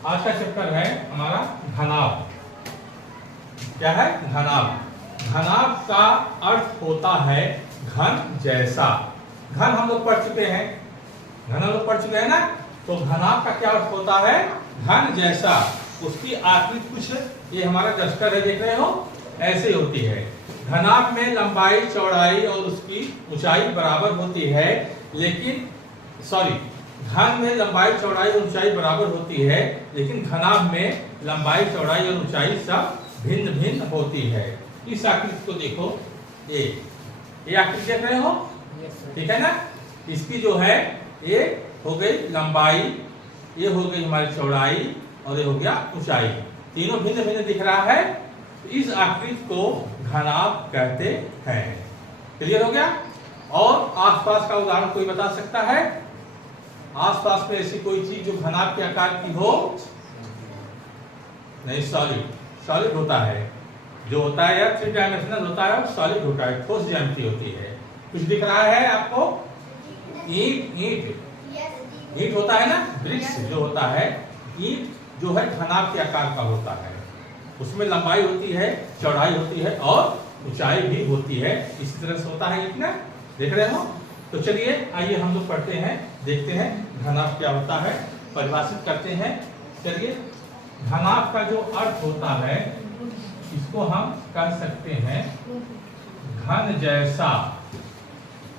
आज का चैप्टर है हमारा घनाभ। क्या है? घनाभ। घनाभ का अर्थ होता है घन जैसा। घन हम लोग पढ़ चुके हैं, घन हम लोग पढ़ चुके हैं ना। तो घनाभ का क्या अर्थ होता है? घन जैसा। उसकी आकृति कुछ ये हमारा डस्टर है, देख रहे हो, ऐसे होती है। घनाभ में लंबाई चौड़ाई और उसकी ऊंचाई बराबर होती है, लेकिन घन में लंबाई चौड़ाई और ऊंचाई बराबर होती है, लेकिन घनाभ में लंबाई चौड़ाई और ऊंचाई सब भिन्न भिन्न होती है। इस आकृति को देखो, ये आकृति देख रहे हो, ठीक है ना। इसकी जो है ये हो गई लंबाई, ये हो गई हमारी चौड़ाई और ये हो गया ऊंचाई, तीनों भिन्न भिन्न दिख रहा है। इस आकृति को घनाभ कहते हैं। क्लियर हो गया? और आसपास का उदाहरण कोई बता सकता है? आसपास में ऐसी कोई चीज जो घनाभ के आकार की हो? नहीं, सॉलिड होता है। जो होता है यार 3 डायमेंशनल होता है और सॉलिड होता है, ठोस ज्यामिति होती है। कुछ दिख रहा है आपको? ईंट होता है ना, ब्रिक्स जो होता है, ईंट जो है घनाभ के आकार का होता है। उसमें लंबाई होती है, चौड़ाई होती है और ऊंचाई भी होती है। इसी तरह से होता है ईंट ना, देख रहे हो। तो चलिए आइए हम लोग पढ़ते हैं, देखते हैं घनाभ क्या होता है, परिभाषित करते हैं। चलिए, घनाभ का जो अर्थ होता है इसको हम कह सकते हैं घन जैसा।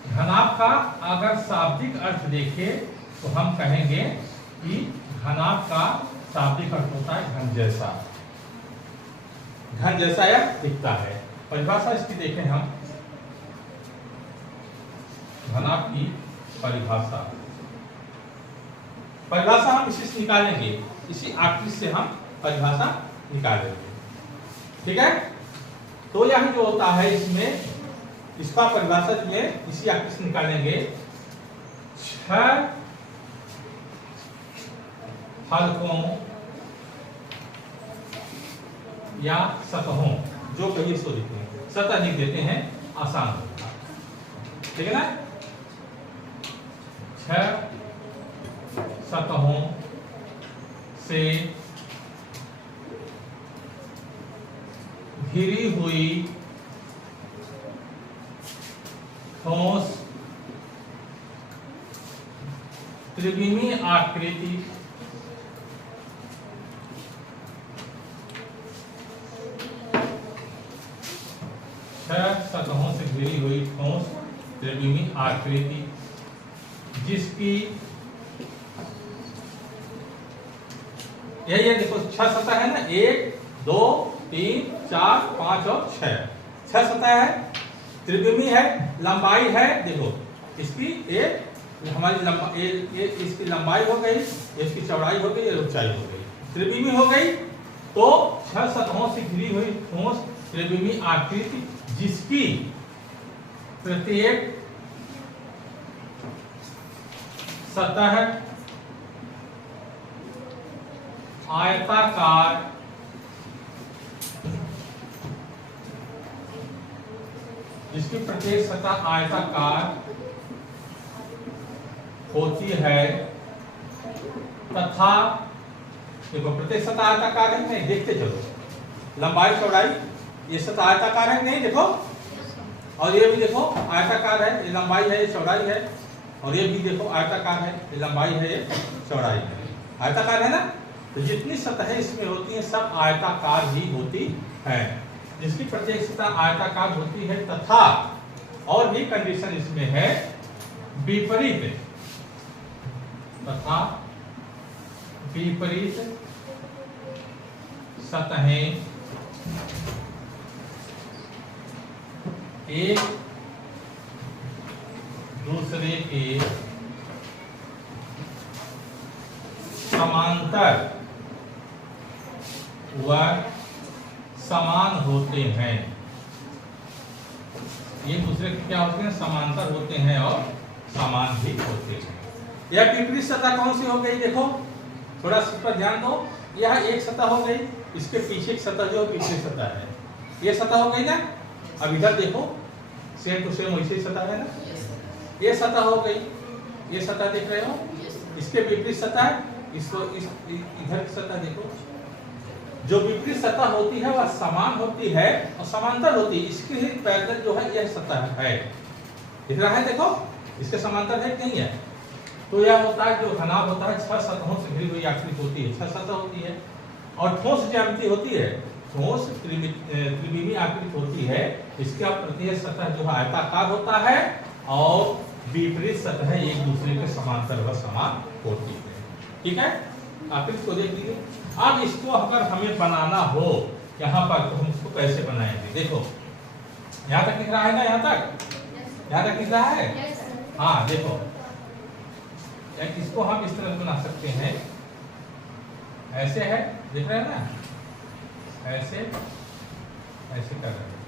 घनाभ का अगर शाब्दिक अर्थ देखें तो हम कहेंगे कि घनाभ का शाब्दिक अर्थ होता है घन जैसा। घन जैसा या दिखता है। परिभाषा इसकी देखें हम, घनाभ की परिभाषा हम इसी से निकालेंगे, इसी आकृति से हम परिभाषा निकालेंगे, ठीक है। तो यह जो होता है इसमें, इसका परिभाषा में इसी आकृति से निकालेंगे। 6 फलकों या सतहों, जो कहिए सो लिखते हैं, सतह लिख देते हैं, आसान होगा, ठीक है ना। 6 सतहों से घिरी हुई ठोस त्रिविमीय आकृति सतहों से घिरी हुई ठोस त्रिविमीय आकृति जिसकी यही है, देखो 6 सतह है ना, 1 2 3 4 5 और 6 सतह है, त्रिविमीय है, लंबाई है, देखो इसकी एक हमारी इसकी लंबाई हो गई, इसकी चौड़ाई हो गई, ऊंचाई हो गई, त्रिविमीय हो गई। तो 6 सतहों से घिरी हुई ठोस त्रिविमीय आकृति जिसकी प्रत्येक सतह आयताकार होती है तथा, देखो प्रत्येक सतह आयताकार है नहीं, देखते चलो, लंबाई चौड़ाई ये सतह आयताकार है नहीं, देखो, और ये भी देखो आयताकार है, ये लंबाई है, ये चौड़ाई है, और ये भी देखो आयताकार है, ये लंबाई है, ये चौड़ाई है, आयताकार है ना। तो जितनी सतहें इसमें होती हैं सब आयताकार ही होती हैं, जिसकी प्रत्येक सतह आयताकार होती है तथा, और भी कंडीशन इसमें है, विपरीत तथा विपरीत सतहें एक दूसरे के समांतर व समान होते हैं। ये दूसरे के क्या होते हैं? समांतर होते हैं और समान भी होते हैं। यह विपरीत सतह कौन सी हो गई? देखो थोड़ा इस पर ध्यान दो, यह एक सतह हो गई, इसके पीछे की सतह जो विपरीत सतह है, ये सतह हो गई ना। अब इधर देखो, सेम टू सेम वैसे ही सतह है ना, ये सतह हो गई, ये सतह देख रहे हो, इसके विपरीत सतह इसको इधर की सतह देखो, जो विपरीत सतह होती है वह समान होती है और समांतर होती है। इसके ही पैरेलल जो है यह सतह है, दिख रहा है देखो, इसके समांतर है कि नहीं है। तो यह होता है जो घनाभ होता है 6 सतहों से घिरी हुई आकृति होती है, 6 सतह होती है। और ठोस ज्यामिति होती है, ठोस त्रिविमीय आकृति होती है। इसका प्रत्येक सतह जो है आयताकार होता है और विपरीत सतह एक दूसरे के समांतर व समान होती है। ठीक है, आकृति को देख लीजिए। अब इसको अगर हमें बनाना हो यहाँ पर तो हम इसको कैसे बनाएंगे, देखो यहाँ तक दिख रहा है ना, यहाँ तक दिख रहा है। हाँ देखो, इसको हम इस तरह बना सकते हैं, ऐसे है, दिख रहे हैं ना, ऐसे ऐसे कर रहे हैं,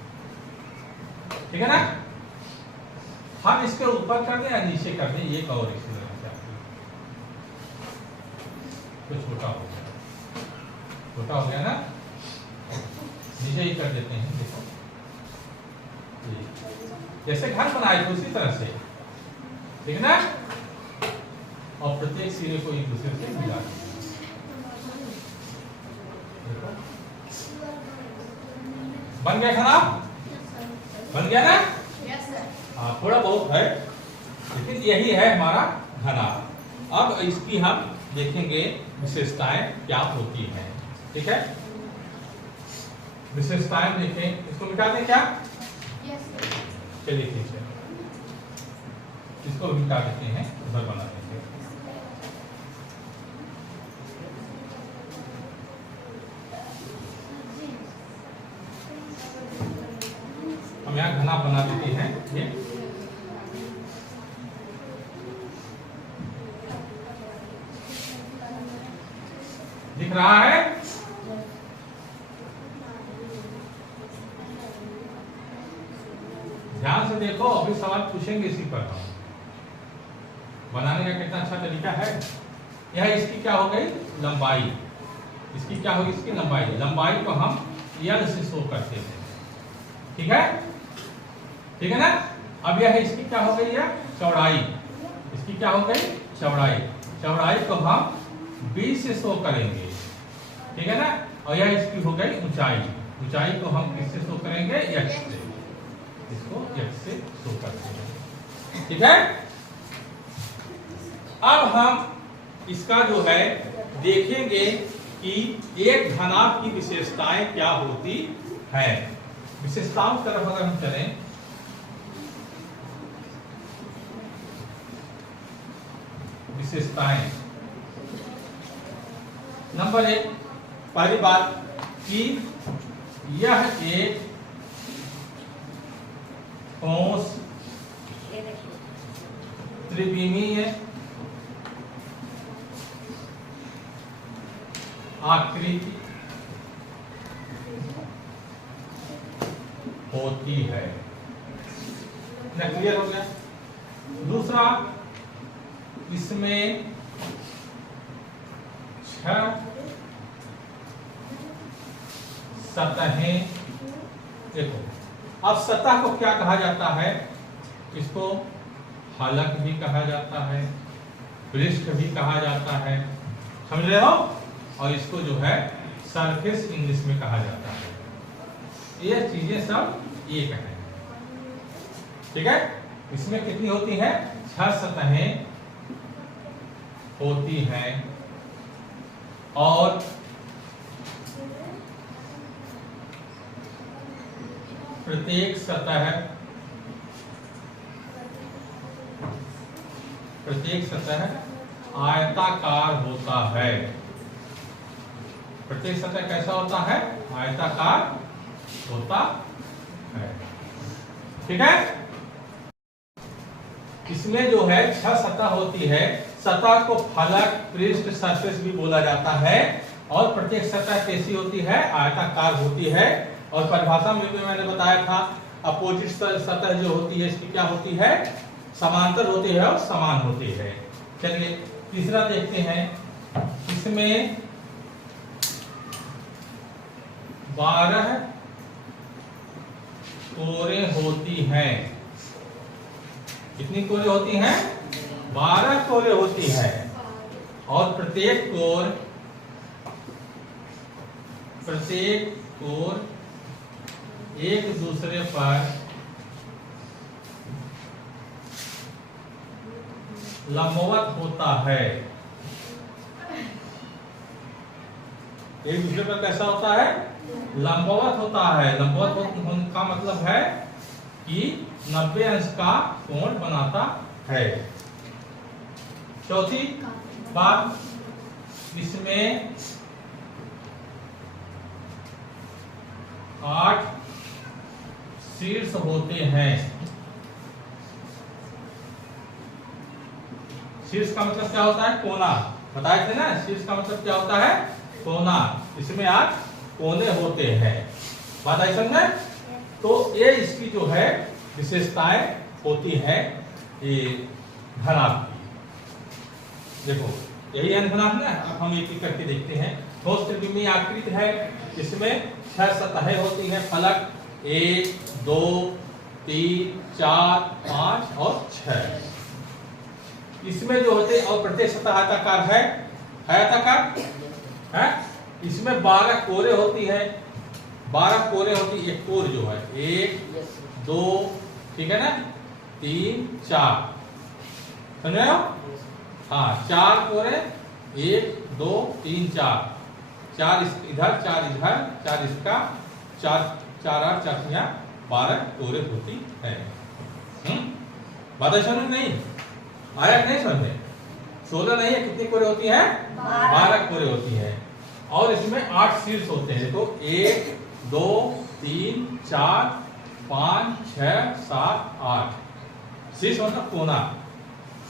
ठीक है ना। हम इसके ऊपर कर दें या नीचे कर दें, एक और इसी तरह से तो छोटा हो गया ना, नीचे ही कर देते हैं। देखो जैसे घर बनाए थे उसी तरह से, ठीक है ना। और प्रत्येक सिरे को एक दूसरे से मिला दें। बन गया खाना, बन गया ना। हाँ थोड़ा बहुत है लेकिन यही है हमारा घना। अब इसकी हम देखेंगे विशेषताएं क्या होती हैं, ठीक है। विशेषताएं देखें, इसको मिटा दें क्या, चलिए ठीक है, इसको मिटा देते हैं, उधर बना देंगे। हम यहाँ घना बना देते हैं, ये दिख रहा है। ध्यान से देखो, अभी सवाल पूछेंगे इसी पर हम। बनाने का कितना अच्छा तरीका है। यह इसकी क्या हो गई लंबाई, इसकी क्या होगी, इसकी लंबाई। लंबाई को हम यल से शो करते हैं, ठीक है, ठीक है ना। अब यह इसकी क्या हो गई है चौड़ाई, इसकी क्या हो गई चौड़ाई। चौड़ाई को हम बी से शो करेंगे, ठीक है ना। और यह इसकी हो गई ऊंचाई, ऊंचाई को हम किससे शो करेंगे, एक्स से, इसको एक्स से शो करते हैं, ठीक है। अब हम इसका जो है देखेंगे कि एक घनाभ की विशेषताएं क्या होती है। विशेषताओं की तरफ अगर हम चलें, विशेषताएं नंबर 1, पहली बात कि यह एक ठोस त्रिविमीय आकृति होती है। क्लियर हो गया। दूसरा, इसमें 6 सतहें, देखो अब सतह को क्या कहा जाता है, इसको फलक भी कहा जाता है, पृष्ठ भी कहा जाता है, समझ रहे हो। और इसको जो है सरफेस इंग्लिश में कहा जाता है। ये चीजें सब एक है, ठीक है। इसमें कितनी होती है, 6 सतहें होती हैं और प्रत्येक सतह आयताकार होता है। प्रत्येक सतह कैसा होता है, आयताकार होता है, ठीक है। इसमें जो है 6 सतह होती है। सतह को फलक, पृष्ठ, सरफेस भी बोला जाता है। और प्रत्येक सतह कैसी होती है, आयताकार होती है। और परिभाषा में भी मैंने बताया था, अपोजिट सतह जो होती है इसकी क्या होती है, समांतर होती है और समान होती है। चलिए तीसरा देखते हैं, इसमें 12 कोरें होती हैं। कितनी कोरें होती हैं, 12 कोरें होती हैं, और प्रत्येक कोर एक दूसरे पर लंबवत होता है। एक दूसरे पर कैसा होता है? लंबवत होता है। लंबवत होने का मतलब है कि 90 अंश का कोण बनाता है। चौथी बात, इसमें 8 शीर्ष होते हैं। शीर्ष का मतलब क्या होता है? कोना। बताए थे ना, शीर्ष का मतलब क्या होता है? कोना। इसमें 8 कोने होते हैं। बात आई समझ में? तो ये इसकी जो है विशेषताएं होती है ये घनाभ की। देखो यही है घनाभ ना। अब हम एक एक करके देखते हैं। ठोस त्रिविमीय आकृति है, इसमें 6 सतहें होती हैं। फलक 1, 2, 3, 4, 5 और 6 इसमें जो होते, और प्रत्येक सतह आयताकार है आयताकार है। इसमें 12 कोरे होती है। 12 कोरे होती है। एक कोर जो है 1, 2, ठीक है ना, 3, 4, समझ रहे हो? हाँ, 4 कोरे, 1, 2, 3, 4, 4 इधर, 4 इधर, 4 इसका, 4 4 8 4 12 कोरे होती है। बात समझ नहीं आया? नहीं समझे? 16 नहीं है, कितनी कोरे होती है? 12 कोरे होती है। और इसमें 8 शीर्ष होते हैं। तो 1, 2, 3, 4, 5, 6, 7, 8 शीर्ष मतलब कोना।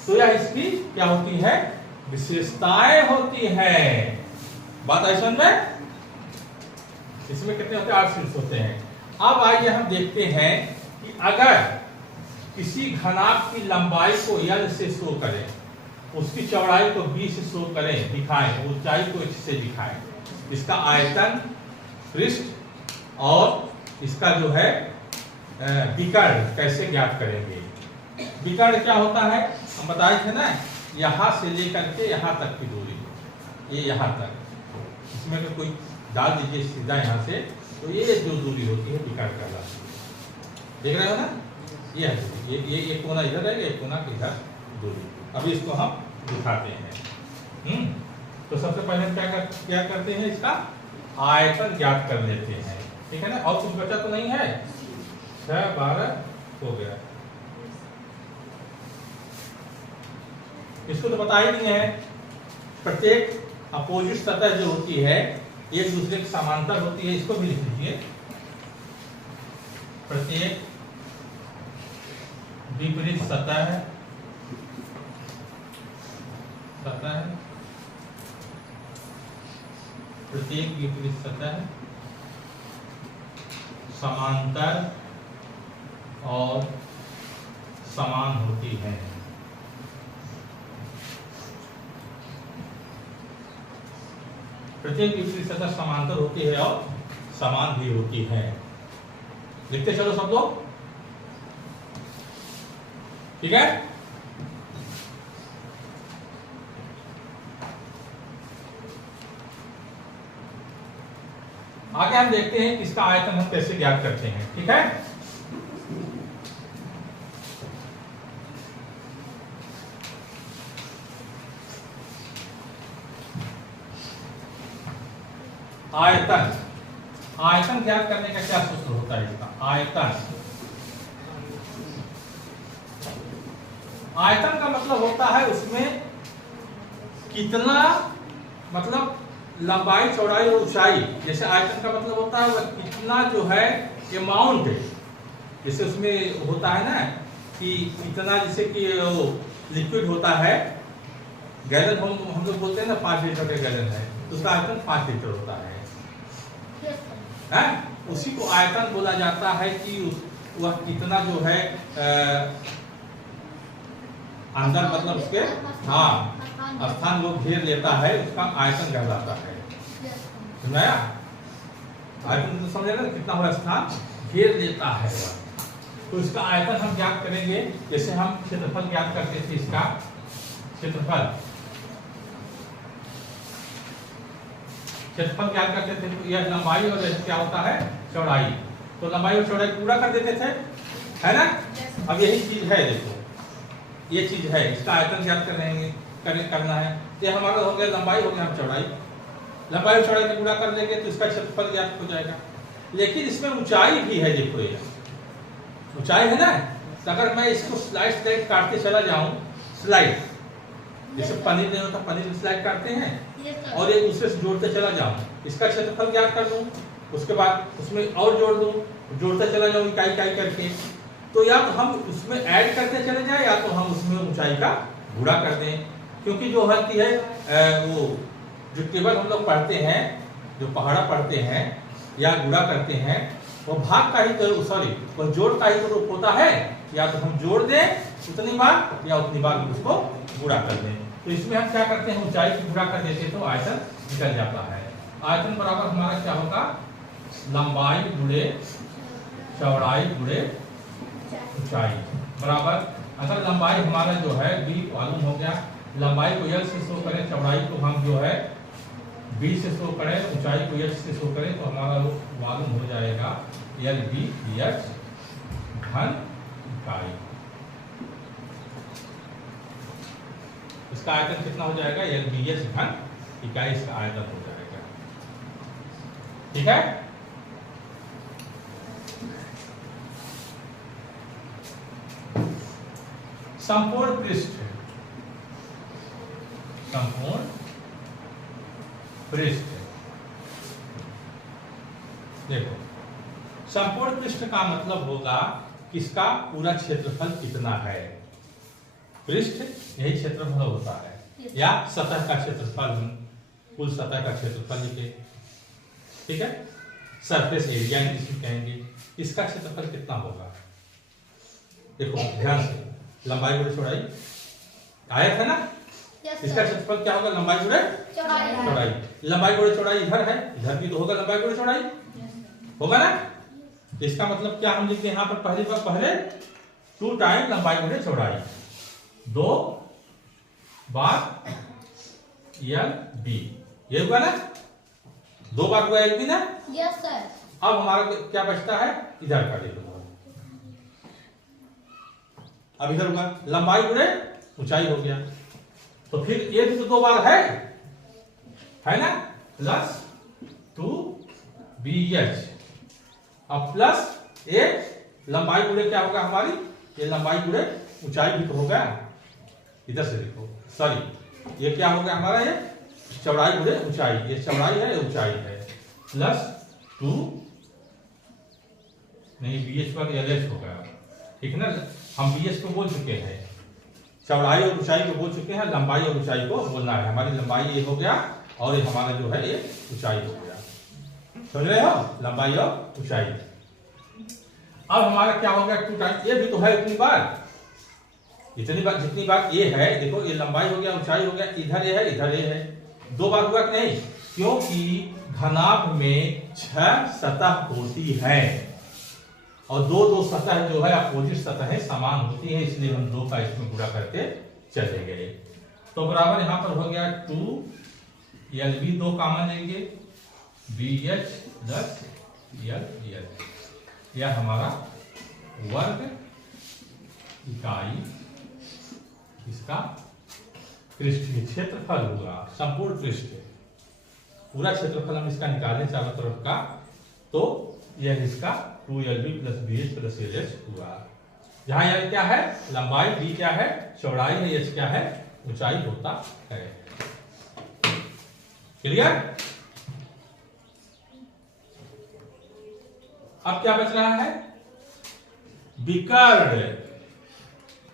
तो यह इसकी क्या होती है? विशेषताएं होती है। बात आई समझ में? इसमें कितने होते हैं? 8 शीर्ष होते हैं। अब आइए हम देखते हैं कि अगर किसी घनाभ की लंबाई को L से शो करें, उसकी चौड़ाई को B से शो करें, दिखाएं, ऊंचाई को H से दिखाएं, इसका आयतन, पृष्ठ और इसका जो है विकर्ण कैसे ज्ञात करेंगे? विकर्ण क्या होता है? हम बताए थे ना, यहां से लेकर के यहां तक की दूरी, ये यहां तक, इसमें तो कोई डाल दीजिए सीधा यहां से, तो ये जो दूरी होती है विकर्ण कहलाती है। देख रहे हो ना? ये कोना इधर है, एक कोना इधर दूरी। अभी इसको हम दिखाते हैं। तो सबसे पहले क्या करते हैं? इसका आयतन ज्ञात कर लेते हैं। ठीक है ना? और कुछ बचा तो नहीं है? 6, 12 हो गया। इसको तो पता ही नहीं है। प्रत्येक अपोजिट सतह जो होती है एक दूसरे के समांतर होती है। इसको भी लिख लीजिए। प्रत्येक विपरीत सतह प्रत्येक विपरीत सतह समांतर और समान होती है। प्रत्येक विपरीत सतह समांतर होती है और समान भी होती है। लिखते चलो सब लोग, ठीक है? आगे हम देखते हैं कि इसका आयतन हम कैसे ज्ञात करते हैं। ठीक है? आयतन ज्ञात करने का क्या सूत्र होता है इसका? आयतन का मतलब होता है उसमें कितना, मतलब लंबाई, चौड़ाई और ऊंचाई। जैसे आयतन का मतलब होता है वह कितना जो है अमाउंट, जैसे उसमें होता है ना कि कितना, जैसे कि लिक्विड होता है, गैलन हम लोग बोलते हैं ना 5 लीटर का गैलन है, तो उसका आयतन 5 लीटर होता है। उसी को आयतन बोला जाता है कि वह कितना जो है अंदर, मतलब उसके स्थान वो घेर लेता है, उसका आयतन कहलाता है। सुनाया? आयतन तो समझ रहे, कितना हुआ स्थान घेर लेता है वह। तो इसका आयतन हम ज्ञात करेंगे, जैसे हम क्षेत्रफल ज्ञात करते थे। इसका क्षेत्रफल क्षेत्रफल ज्ञात करते थे तो यह लंबाई और यह क्या होता है चौड़ाई, तो लंबाई और चौड़ाई पूरा कर देते थे, है ना। अब यही चीज है, देखो ये चीज है, इसका आयतन ज्ञात करना है। ये हमारा हो गया लंबाई, हो गया चौड़ाई, लंबाई और चौड़ाई को पूरा कर लेंगे तो इसका क्षेत्रफल ज्ञात हो जाएगा। लेकिन इसमें ऊंचाई भी है, देखो ये ऊंचाई है ना, तो अगर मैं इसको स्लाइड काटते चला जाऊं, स्लाइड जैसे पनीर नहीं होता, पनीर में स्लाइड काटते हैं और एक दूसरे से जोड़ते चला जाऊं, इसका क्षेत्रफल ज्ञात कर लूं, उसके बाद उसमें और जोड़ दूं, जोड़ते चला जाऊं इकाई इकाई करके, तो या तो हम उसमें ऐड करते चले जाए या तो हम उसमें ऊंचाई का गुणा कर दें, क्योंकि जो होती है वो जो टेबल हम लोग पढ़ते हैं, जो पहाड़ा पढ़ते हैं या गुणा करते हैं, वो भाग का ही तो सॉरी वो जोड़ का ही तो रूप होता है, या तो हम जोड़ दें उतनी बार या उतनी बार उसको गुणा कर दें। तो इसमें हम क्या करते हैं, ऊंचाई की गुणा कर देते तो आयतन निकल जाता है। आयतन बराबर हमारा क्या होगा, लंबाई गुणे चौड़ाई गुणे ऊंचाई बराबर, अगर लंबाई हमारा जो है b मालूम हो गया, लंबाई को l से शो करें, चौड़ाई को हम जो है b से शो करें, ऊंचाई को h से शो करें, तो हमारा मालूम हो जाएगा LBH घन इकाई। इसका आयतन कितना हो जाएगा, LBH घन इकाई इसका आयतन हो जाएगा। ठीक है, संपूर्ण पृष्ठ, संपूर्ण पृष्ठ, देखो संपूर्ण पृष्ठ का मतलब होगा किसका पूरा क्षेत्रफल कितना है, पृष्ठ यही क्षेत्रफल होता है, या सतह का क्षेत्रफल, कुल सतह का क्षेत्रफल लिखे, ठीक है, सरफेस एरिया जिसे कहेंगे, इसका क्षेत्रफल कितना होगा। देखो ध्यान से, लंबाई गुणे चौड़ाई आया था ना, इसका क्षेत्रफल क्या होगा, लंबाई गुणे चौड़ाई, लंबाई गुणे चौड़ाई इधर है, इधर भी तो होगा लंबाई गुणे चौड़ाई, होगा ना। इसका मतलब क्या हम लिखते हैं यहाँ पर, पहले 2 टाइम लंबाई गुणे चौड़ाई, 2 बार LB, ये हुआ ना, 2 बार हुआ LB ना। Yes sir. अब हमारा क्या बचता है, इधर का ले लो, अब इधर होगा लंबाई गुणे ऊंचाई हो गया, तो फिर ये भी तो 2 बार है ना, प्लस 2BH अब प्लस ये लंबाई गुणे क्या होगा हमारी, ये लंबाई गुणे ऊंचाई भी तो होगा, इधर से देखो सॉरी, ये क्या होगा हमारा, ये चौड़ाई गुणे ऊंचाई, ये चौड़ाई है ये ऊंचाई है, प्लस 2 नहीं BH पर LH होगा, ठीक है ना। हम BH को बोल चुके हैं, चौड़ाई और ऊंचाई को बोल चुके हैं, लंबाई और ऊंचाई को बोलना है। हमारी लंबाई ये हो गया और ये हमारा जो है ये ऊंचाई हो गया, समझ रहे हो, लंबाई और ऊंचाई। अब हमारा क्या हो गया 2 टाइम, ये भी तो है उतनी बार, इतनी बार जितनी बार ये है, देखो ये लंबाई हो गया ऊंचाई हो गया, इधर ये है इधर ये है, 2 बार हुआ कि नहीं, क्योंकि घनाभ में 6 सतह होती है और 2 सतह जो है अपोजिट सतह समान होती है, इसलिए हम 2 का इसमें गुणा करके चले गए, तो बराबर यहां पर हो गया 2 LB 2 कॉमन लेंगे, BH प्लस LH, यह हमारा वर्ग इकाई इसका पृष्ठीय क्षेत्रफल होगा, संपूर्ण पृष्ठ पूरा क्षेत्रफल हम इसका निकालें चारों तरफ का, तो यह इसका 2LB plus BH plus LH हुआ, जहां यह क्या है लंबाई, B क्या है चौड़ाई है, H क्या है ऊंचाई होता है। क्लियर। अब क्या बच रहा है, विकर्ण,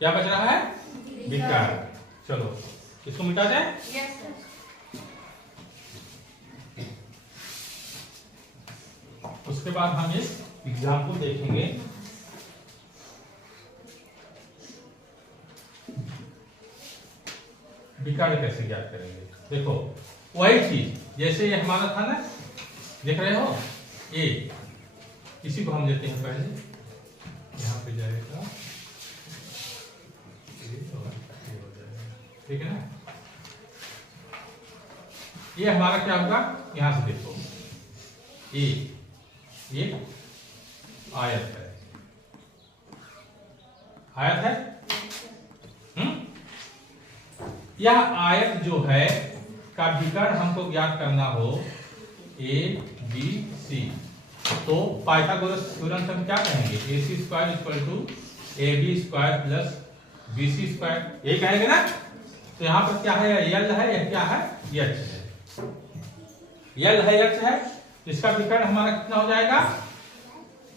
क्या बच रहा है विकर्ण, चलो इसको मिटा दें। Yes sir. उसके बाद हम इस एग्जाम्पल देखेंगे, विकर्ण कैसे ज्ञात करेंगे। देखो वही चीज जैसे ये हमारा था ना, देख रहे हो, ये इसी को हम लेते हैं पहले, यहाँ पे जाएगा ठीक है ना, ये हमारा क्या होगा, यहां से देखो ये आयत है, आयत है। यह आयत जो है का विकर्ण हमको ज्ञात करना हो ए बी सी, तो पाइथागोरस थ्योरम से हम क्या कहेंगे, A C square equal to A B square plus B C square, ये कहेंगे ना। तो यहाँ पर क्या है, यल है, यह क्या है, एच है, यल है, एच है। तो इसका विकर्ण हमारा कितना हो जाएगा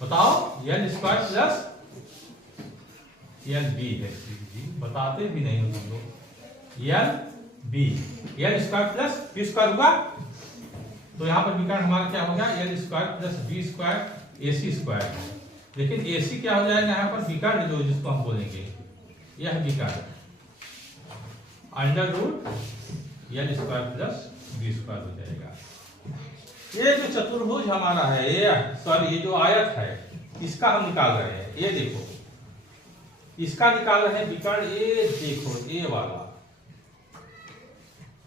बताओ, L square plus L B है, बताते भी नहीं हो तुम लोग, L B, L square plus B square होगा। तो यहाँ पर विकर्ण हमारा क्या होगा, L square plus B square A C square. लेकिन ए सी क्या हो जाएगा यहाँ पर, विकर्ण जो जिसको हम बोलेंगे, यह विकर्ण under root L square plus B square हो जाएगा। ये जो चतुर्भुज हमारा है, ये सॉरी ये जो आयत है, इसका हम निकाल रहे हैं। ये देखो इसका निकाल रहे हैं विकर्ण, ये देखो ये वाला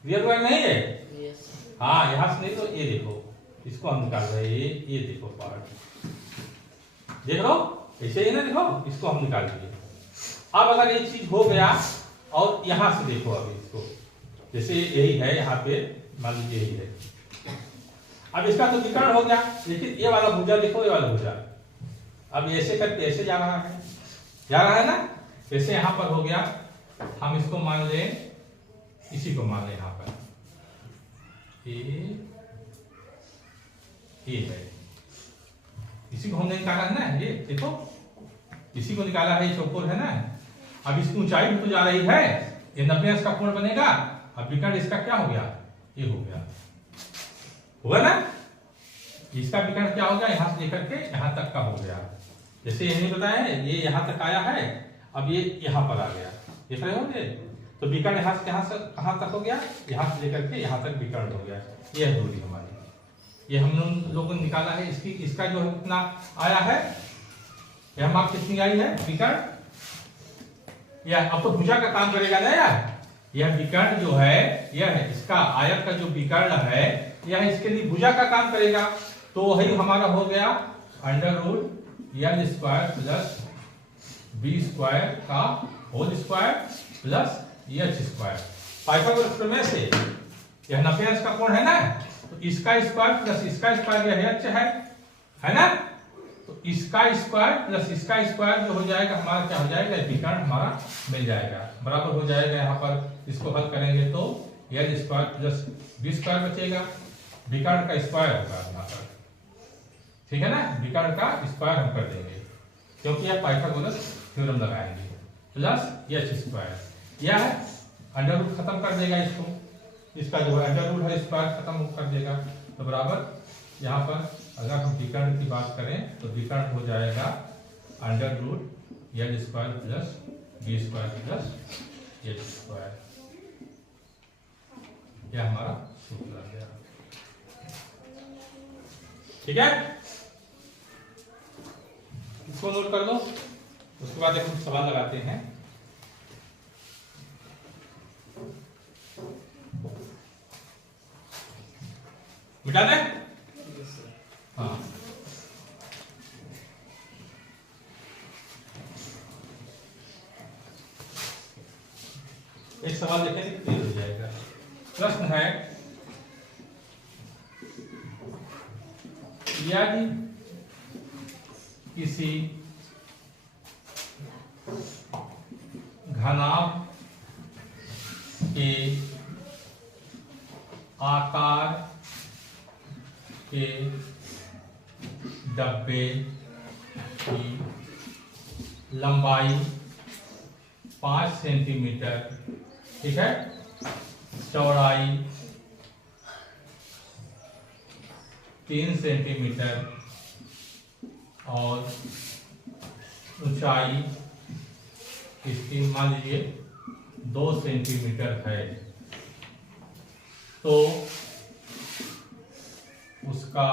रियल वाला नहीं है, हाँ यहां से नहीं, तो ये देखो इसको हम निकाल रहे हैं। ये देखो पार्ट देख लो, ऐसे ही ना, देखो इसको हम निकाल दिए। अब अगर ये चीज हो गया और यहां से देखो, अभी इसको जैसे यही है, यहाँ पे मान लीजिए यही है, अब इसका तो विकर्ण हो गया, लेकिन ये वाला भुजा देखो, ये वाला भुजा अब ऐसे करके ऐसे जा रहा है ना, जैसे यहां पर हो गया। हम इसको मान लें, इसी को मान लें यहां पर, ये है, इसी को हमने निकाला है ना, ये देखो इसी को निकाला है, ये चौकोर है ना। अब इसकी ऊंचाई भी तो जा रही है, ये 90 अंश का कोण बनेगा। अब विकर्ण इसका क्या हो गया, ये हो गया, होगा ना। इसका विकर्ण क्या हो गया, यहां से लेकर के यहां तक का हो गया। जैसे ये नहीं बताया है, ये यहां तक आया है, अब ये यहां पर आ गया, देख रहे होंगे। तो विकर्ण यहां से कहां तक हो गया, यहां से लेकर के यहां तक विकर्ण हो गया। ये है दूरी हमारी, ये हम लोगों ने निकाला है। इसका जो कितना आया है, यह माप कितनी आई है विकर्ण, यह अब तो भुजा का काम करेगा ना यार। यह विकर्ण जो है, यह इसका आयत का जो विकर्ण है, यह इसके लिए भुजा का काम करेगा। तो वही हमारा हो गया under root L square plus B square का whole square plus H square. Pythagoras प्रमेय से यह 90 अंश का कोण है ना, तो इसका स्क्वायर प्लस इसका स्क्वायर यह एच है ना। तो इसका स्क्वायर प्लस इसका स्क्वायर जो हो जाएगा हमारा, क्या हो जाएगा, विकर्ण हमारा मिल जाएगा, बराबर हो जाएगा। यहाँ पर इसको हल करेंगे तो L square plus B square बचेगा, विकर्ण का स्क्वायर होगा यहाँ पर, ठीक है ना। विकर्ण का स्क्वायर हम कर देंगे, क्योंकि यह पाइथागोरस थ्योरम लगाएंगे, प्लस एच स्क्वायर, यह अंडर रूट खत्म कर देगा इसको, इसका जो है अंडर रूट है स्क्वायर खत्म कर देगा। तो बराबर यहाँ पर अगर हम विकर्ण की बात करें तो विकर्ण हो जाएगा under root L square plus B square plus H square, यह हमारा सूत्र आ गया, ठीक है। इसको नोट कर लो, उसके बाद एक सवाल लगाते हैं। मिटा दे, हाँ एक सवाल देखेंगे क्लियर हो जाएगा। प्रश्न है, यदि किसी घनाभ के आकार के डब्बे की लंबाई 5 सेंटीमीटर, ठीक है, चौड़ाई 3 सेंटीमीटर और ऊंचाई इसकी मान लीजिए 2 सेंटीमीटर है, तो उसका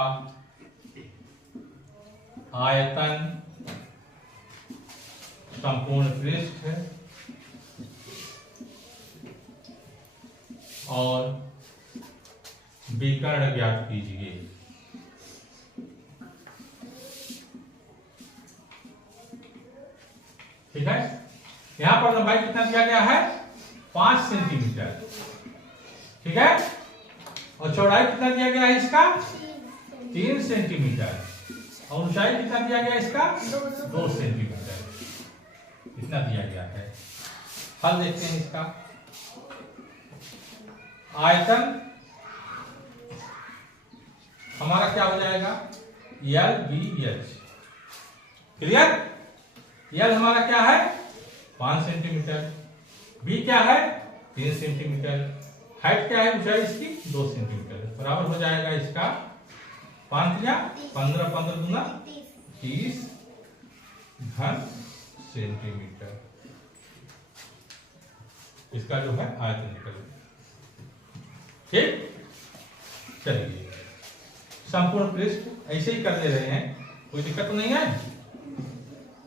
आयतन संपूर्ण पृष्ठ और विकर्ण ज्ञात कीजिए। ठीक है, यहां पर लंबाई कितना दिया गया है? 5 सेंटीमीटर। ठीक है, और चौड़ाई कितना दिया गया है इसका? 3 सेंटीमीटर। और ऊंचाई कितना दिया गया इसका? 2 सेंटीमीटर। इतना दिया गया है। हल देखते हैं इसका। आयतन हमारा क्या हो जाएगा? LBH। क्लियर? L हमारा क्या है? 5 सेंटीमीटर। B क्या है? 3 सेंटीमीटर। हाइट क्या है? ऊंचाई इसकी 2 सेंटीमीटर। बराबर हो जाएगा इसका 5 या 15, 15 दूना 30 घन सेंटीमीटर। इसका जो है आयतन निकल। ठीक, चलिए संपूर्ण पृष्ठ ऐसे ही कर ले रहे हैं, कोई दिक्कत तो नहीं है।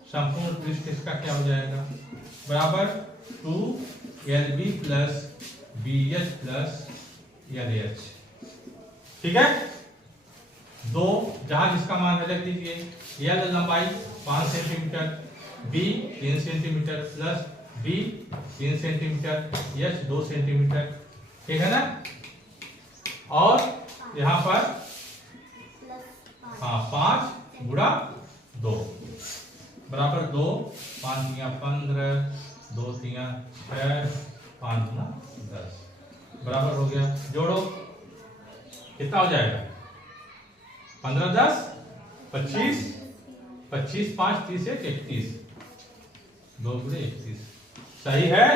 संपूर्ण पृष्ठ इसका क्या हो जाएगा? बराबर 2LB plus BH plus LH। ठीक है, दो जहां जिसका मान है लिख दीजिए। L लंबाई 5 centimetre, B 3 centimetre plus B 3 centimetre, H 2 centimetre. ठीक है ना? और यहाँ पर हाँ 5 गुणा 2 बराबर 2, 5 तिया 15, 2 तिया 6, 5 गुना 10 बराबर हो गया। जोड़ो, कितना हो जाएगा? 15 10 25, 25 5 30 1 31, 2 गुणे 31। सही है?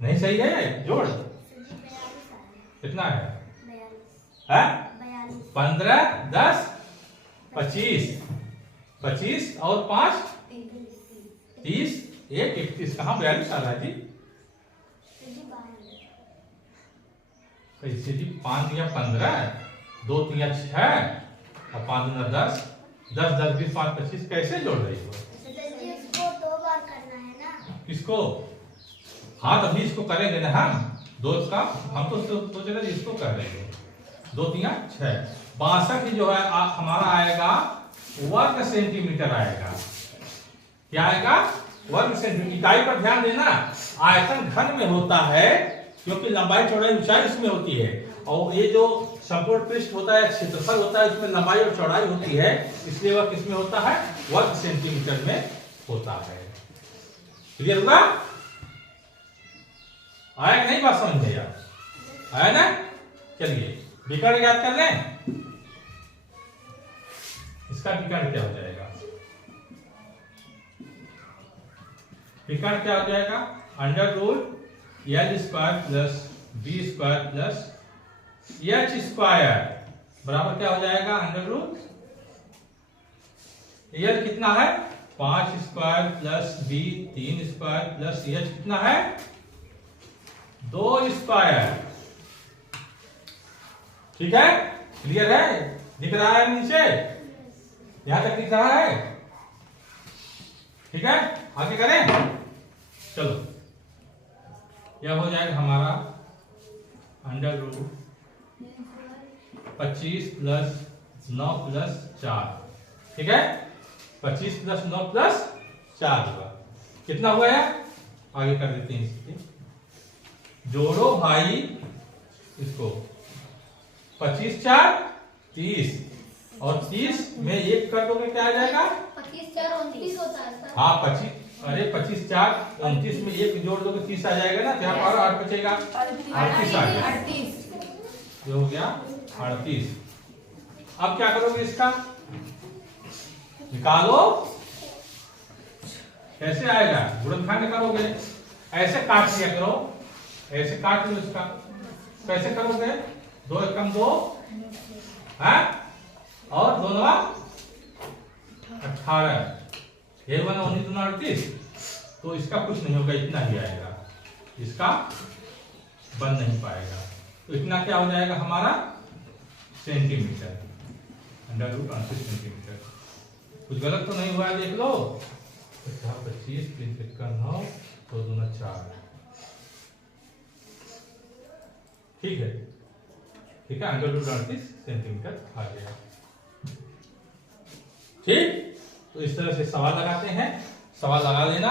नहीं सही है? जोड़ कितना है? 15 10 25, 25 और 5 30 1 31। कहाँ 42 आ रहा है जी? कैसे जी? 5 या 15, 2 तिया 6 और 5 गुना 10, 10 10 20 5 25। कैसे जोड़ रही हो? इसको 2 बार करना है ना। किसको? हाँ तभी इसको करेंगे ना हम। 2 का हम तो सोच रहे थे इसको कर रहे हैं। 2 तिया 6, 62 जो है हमारा आएगा वर्ग सेंटीमीटर आएगा। क्या आएगा? वर्ग सेंटीमीटर। इकाई पर ध्यान देना, आयतन घन में होता है क्योंकि लंबाई चौड़ाई ऊंचाई इसमें होती है। और ये जो संपूर्ण पृष्ठ होता है, क्षेत्रफल होता है, उसमें लंबाई और चौड़ाई होती है, इसलिए वह किसमें होता है? वर्ग सेंटीमीटर में होता है। क्लियर हुआ? आया नहीं? बात समझ में आया ना? चलिए विकर्ण ज्ञात कर लें। इसका विकर्ण क्या हो जाएगा? विकर्ण क्या हो जाएगा? Under root L square plus B square plus H square बराबर क्या हो जाएगा? अंडर रूट L कितना है? 5 square plus B 3 square plus H कितना है? 2 स्क्वायर। ठीक है? क्लियर है? दिख रहा है नीचे? यहां तक दिख रहा है? ठीक है, आगे करें। चलो, यह हो जाएगा हमारा अंडर रूट 25 प्लस 9 प्लस 4। ठीक है, 25 प्लस 9 प्लस 4 होगा। कितना हुआ है? आगे कर देते हैं इसके। जोड़ो भाई इसको। 25 4 30 और 30 में 1 कर दोगे क्या आ जाएगा? 25 4 29 होता है सर। हाँ 25, अरे 25 4 29 में 1 जोड़ दोगे 30 आ जाएगा ना। यहाँ पर 8 बचेगा, 38 आ गया। 38 ये हो गया 38। अब क्या करोगे? इसका निकालो। कैसे आएगा? गुणनखंड करोगे, ऐसे काट लिया करो, ऐसे काट लो इसका। कैसे करोगे? 2 एकम 2 है और 2 नवा 18, ये 1 19 दूना 38। तो इसका कुछ नहीं होगा, इतना ही आएगा, इसका बन नहीं पाएगा। तो इतना क्या हो जाएगा हमारा? Centimetre, under root 38 centimetre. कुछ गलत तो नहीं हुआ है? देख लो। 25 3 9 2 दूना 4। ठीक है, ठीक है, अंडर रूट 38 सेंटीमीटर आ गया। ठीक, तो इस तरह से सवाल लगाते हैं, सवाल लगा लेना।